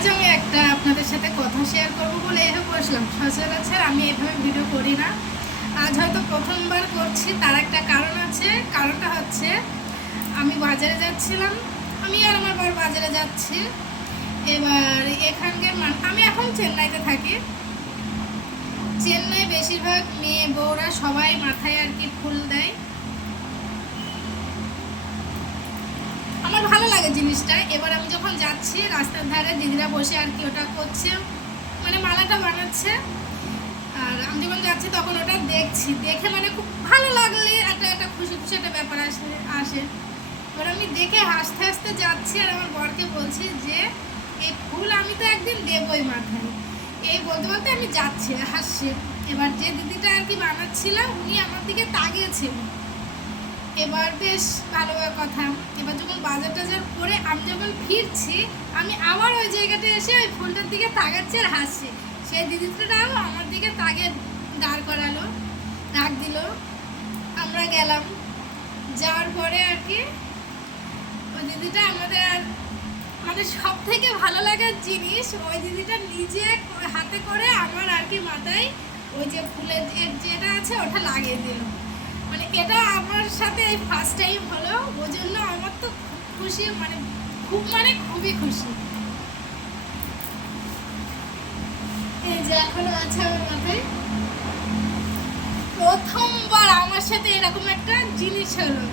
আজ আমি একটা আপনাদের সাথে কথা শেয়ার করব বলে এভাবে বসলাম। সচরাচর আমি এভাবে ভিডিও করি না, আজ হয়তো প্রথমবার করছি। তার একটা কারণ আছে। কারণটা হচ্ছে আমি বাজারে যাচ্ছিলাম, আমি আর আমার বর বাজারে যাচ্ছি। এবার এখানকার আমি এখন চেন্নাইতে থাকি। চেন্নাই বেশিরভাগ মেয়ে বউরা সবাই মাথায় আর কি ফুল দেয়। আমার ভালো লাগে জিনিসটা। এবার আমি যখন যাচ্ছি রাস্তার ধারে দিদিরা বসে আর কি ওটা করছে, মানে মালাটা বানাচ্ছে। আর আমি যখন যাচ্ছি তখন ওটা দেখছি, দেখে মানে খুব ভালো লাগলে একটা খুশি খুশি একটা ব্যাপার আসে। এবার আমি দেখে হাসতে হাসতে যাচ্ছি আর আমার বরকে বলছি যে এই ফুল আমি তো একদিন দেবই মাথায়। এই বলতে বলতে আমি যাচ্ছি হাসছি। এবার যে দিদিটা আর কি বানাচ্ছিল উনি আমার দিকে তাকিয়েছিল। এবার বেশ ভালো কথা। এবার যখন বাজার টাজার করে আমি যখন ফিরছি, আমি আবার ওই জায়গাটায় এসে ওই ফুলটার দিকে তাকাচ্ছি আর হাসছি। সেই দিদিটাও আমার দিকে তাকিয়ে দাঁড় করালো, ডাক দিল। আমরা গেলাম, যাওয়ার পরে আর কি ওই দিদিটা আমাদের সব থেকে ভালো লাগার জিনিস, ওই দিদিটা নিজে হাতে করে আমার আর কি মাথায় ওই যে ফুলের যেটা আছে ওটা লাগিয়ে দিল। মানে এটা আমার সাথে এই ফার্স্ট টাইম হলো, ওই জন্য আমার তো খুশি, মানে খুবই খুশি। এই যে এখনো আছে আমার মাথায়। প্রথমবার আমার সাথে এরকম একটা জিনিস হলো।